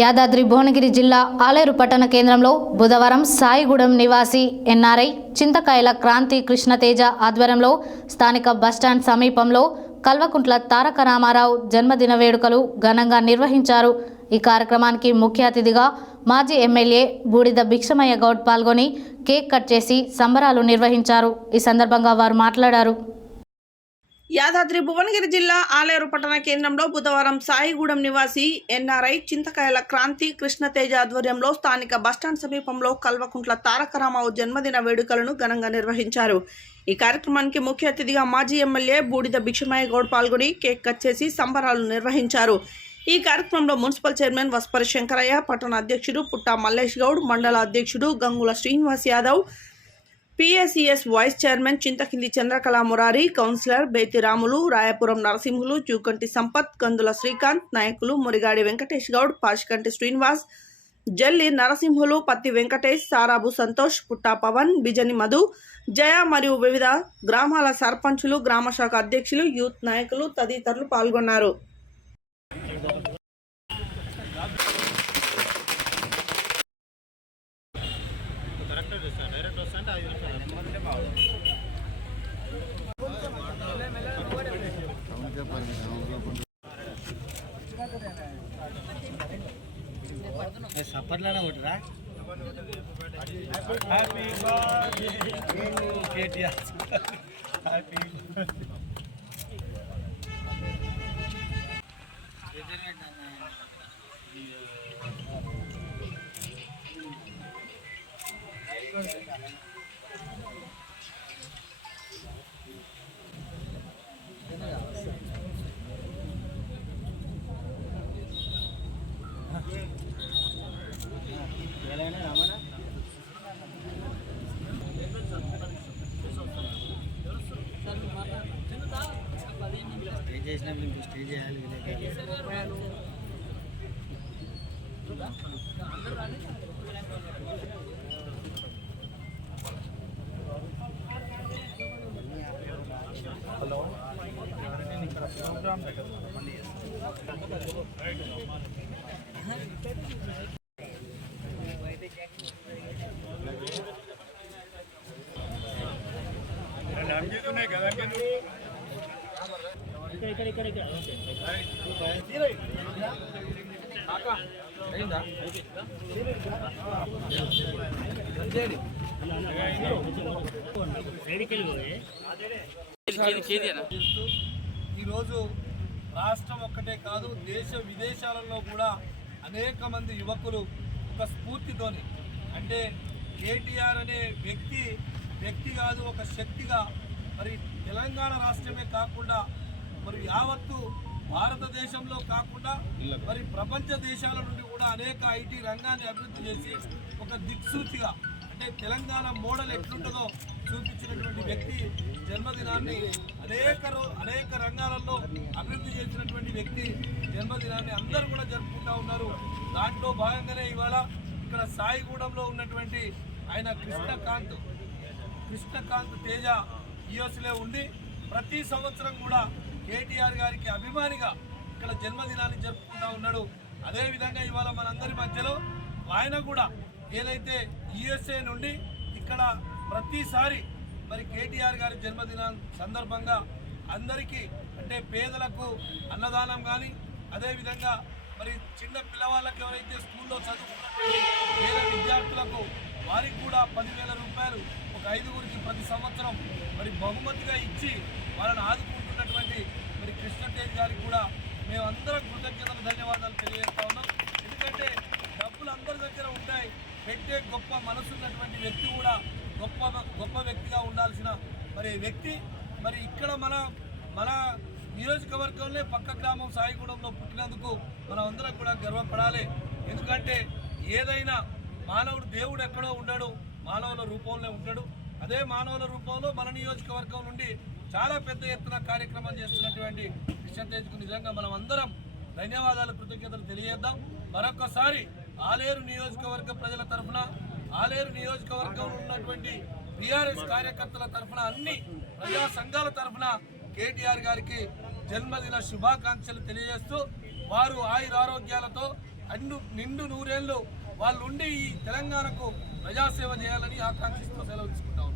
యాదాద్రి భువనగిరి జిల్లా ఆలేరు పట్టణ కేంద్రంలో బుధవారం సాయిగూడెం నివాసి ఎన్ఆర్ఐ చింతకాయల క్రాంతి కృష్ణతేజ ఆధ్వర్యంలో స్థానిక బస్టాండ్ సమీపంలో కల్వకుంట్ల తారక రామారావు జన్మదిన వేడుకలు ఘనంగా నిర్వహించారు। ఈ కార్యక్రమానికి ముఖ్య అతిథిగా మాజీ ఎమ్మెల్యే బూడిద భిక్షమయ్య గౌడ్ పాల్గొని కేక్ కట్ చేసి సంబరాలు నిర్వహించారు। ఈ సందర్భంగా వారు మాట్లాడారు। యాదాద్రి భువనగిరి జిల్లా ఆలేరు పట్టణ కేంద్రంలో బుధవారం సాయిగూడెం నివాసి ఎన్ఆర్ఐ చింతకాయల క్రాంతి కృష్ణతేజ ఆధ్వర్యంలో స్థానిక బస్టాండ్ సమీపంలో కల్వకుంట్ల తారక రామారావు జన్మదిన వేడుకలను ఘనంగా నిర్వహించారు। ఈ కార్యక్రమానికి ముఖ్య అతిథిగా మాజీ ఎమ్మెల్యే బూడిద భిక్షమయ్య గౌడ్ పాల్గొని కేక్ కట్ చేసి సంబరాలు నిర్వహించారు। ఈ కార్యక్రమంలో మున్సిపల్ చైర్మన్ వస్పరి శంకరయ్య, పట్టణ అధ్యక్షుడు పుట్టా మల్లేష్ గౌడ్, మండల అధ్యక్షుడు Gangula Srinivas Yadav, PSCS vice chairman Chinthakindi Chandrakala Murari, councillor Bethi Ramulu, Rayapuram Narasimhulu, Jukanti Sampath, Kandula Srikanth, నాయకులు మురిగాడి వెంకటేష్ గౌడ్, పాషికంటి శ్రీనివాస్, జల్లి నరసింహులు, పత్తి వెంకటేష్, సారాబు సంతోష్, పుట్టా పవన్, బిజని మధు, జయ మరియు వివిధ గ్రామాల సర్పంచులు, గ్రామ శాఖ అధ్యక్షులు, యూత్ నాయకులు తదితరులు పాల్గొన్నారు। సప్పట్లా కొట్టరా happy birthday KTR happy stay చేసినప్పుడు ఇంకో స్టే చేయాలి హలో ఇక్కడ ప్రోగ్రామ్ దగ్గర మళ్ళీ ఈరోజు రాష్ట్రం ఒక్కటే కాదు, దేశ విదేశాలలో కూడా అనేక మంది యువకులు ఒక స్ఫూర్తితోని, అంటే కేటీఆర్ అనే వ్యక్తి కాదు, ఒక శక్తిగా మరి తెలంగాణ రాష్ట్రమే కాకుండా మరి యావత్తు భారతదేశంలో కాకుండా మరి ప్రపంచ దేశాల నుండి కూడా అనేక ఐటీ రంగాన్ని అభివృద్ధి చేసి ఒక దిక్సూచిగా, అంటే తెలంగాణ మోడల్ ఎట్లుంటుందో చూపించినటువంటి వ్యక్తి జన్మదినాన్ని అనేక రంగాలలో అభివృద్ధి చేసినటువంటి వ్యక్తి జన్మదినాన్ని అందరూ కూడా జరుపుకుంటూ ఉన్నారు। దాంట్లో భాగంగానే ఇవాళ ఇక్కడ సాయిగూడెంలో ఉన్నటువంటి ఆయన కృష్ణకాంత్ తేజ యుఎస్లో ఉండి ప్రతి సంవత్సరం కూడా కేటీఆర్ గారికి అభిమానిగా ఇక్కడ జన్మదినాన్ని జరుపుకుంటూ ఉన్నాడు। అదేవిధంగా ఇవాళ మనందరి మధ్యలో ఆయన కూడా ఏదైతే యుఎస్ఏ నుండి ఇక్కడ ప్రతిసారి మరి కేటీఆర్ గారి జన్మదినం సందర్భంగా అందరికీ, అంటే పేదలకు అన్నదానం కానీ, అదేవిధంగా మరి చిన్న పిల్లవాళ్ళకి ఎవరైతే స్కూల్లో చదువుకున్నటువంటి పేద విద్యార్థులకు వారికి కూడా 10,000 రూపాయలు ఒక 5గురికి ప్రతి సంవత్సరం మరి బహుమతిగా ఇచ్చి వాళ్ళని ఆదుకుంటున్నటువంటి మరి కృష్ణతేజ్ గారికి కూడా మేమందరం కృతజ్ఞతలు ధన్యవాదాలు తెలియజేస్తా ఉన్నాం। ఎందుకంటే డబ్బులు అందరి దగ్గర ఉంటాయి, పెట్టే గొప్ప మనసున్నటువంటి వ్యక్తి కూడా గొప్ప వ్యక్తిగా ఉండాల్సిన మరి వ్యక్తి మరి ఇక్కడ మన నియోజకవర్గంలో పక్క గ్రామం సాయిగూడెంలో పుట్టినందుకు మనం అందరం కూడా గర్వపడాలి। ఎందుకంటే ఏదైనా మానవుడు, దేవుడు ఎక్కడో ఉండడు, మానవుల రూపంలో ఉంటాడు। అదే మానవుల రూపంలో మన నియోజకవర్గం నుండి చాలా పెద్ద ఎత్తున కార్యక్రమం చేస్తున్నటువంటి కృష్ణతేజ్కు నిజంగా మనం అందరం ధన్యవాదాలు, కృతజ్ఞతలు తెలియజేద్దాం। మరొకసారి ఆలేరు నియోజకవర్గ ప్రజల తరఫున, ఆలేరు నియోజకవర్గంలో ఉన్నటువంటి టీఆర్ఎస్ కార్యకర్తల తరఫున, అన్ని ప్రజా సంఘాల తరఫున కేటీఆర్ గారికి జన్మదిన శుభాకాంక్షలు తెలియజేస్తూ వారు ఆయురారోగ్యాలతో నిండు నూరేళ్ళు వాళ్ళు ఉండి ఈ తెలంగాణకు ప్రజాసేవ చేయాలని ఆకాంక్షిస్తూ సెలవు తీసుకుంటాం.